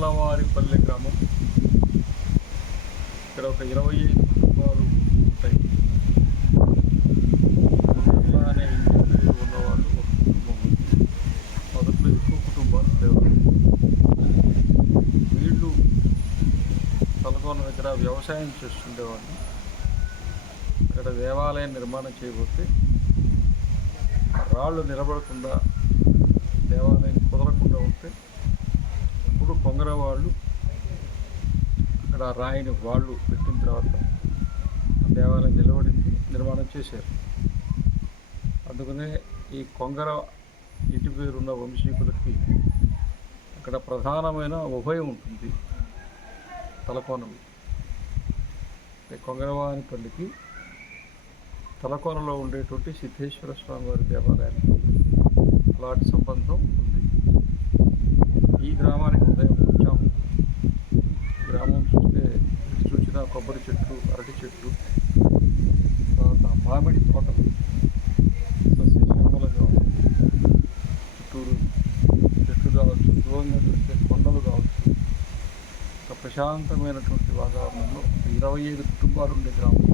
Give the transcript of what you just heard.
కొల్లవారిపల్లి గ్రామం. ఇక్కడ ఒక ఇరవై ఐదు కుటుంబాలు ఉంటాయి. బిర్లా అనే ఇంటి ఉన్నవాళ్ళు ఒక కుటుంబం ఉంది. మొదట్లో ఎక్కువ కుటుంబాలు ఉండేవారు వీళ్ళు తలకోన దగ్గర వ్యవసాయం చేస్తుండేవాళ్ళు. ఇక్కడ దేవాలయం నిర్మాణం చేయబోతే రాళ్ళు నిలబడకుండా దేవాలయం కుదరకుండా ఉంటే అప్పుడు కొంగర వాళ్ళు అక్కడ రాయిని వాళ్ళు పెట్టిన తర్వాత ఆ దేవాలయం నిలబడింది నిర్మాణం చేశారు. అందుకనే ఈ కొంగర ఇంటి పేరున్న వంశీకులకి అక్కడ ప్రధానమైన ఉభయం ఉంటుంది తలకోనం కొంగరవానిపల్లికి తలకోనలో ఉండేటువంటి సిద్ధేశ్వర స్వామి వారి దేవాలయానికి అలాంటి సంబంధం ఉంది. ఈ గ్రామానికి ఉదయం వచ్చాము గ్రామం చూస్తే ఎటు చూసిన కొబ్బరి చెట్లు అరటి చెట్లు తర్వాత మామిడి తోటలు సస్యశ్యామలుగా చుట్టూరు చెట్లు కావచ్చు దూరంగా చూస్తే కొండలు కావచ్చు ప్రశాంతమైనటువంటి వాతావరణంలో ఇరవై ఐదు కుటుంబాలు ఉండే గ్రామం.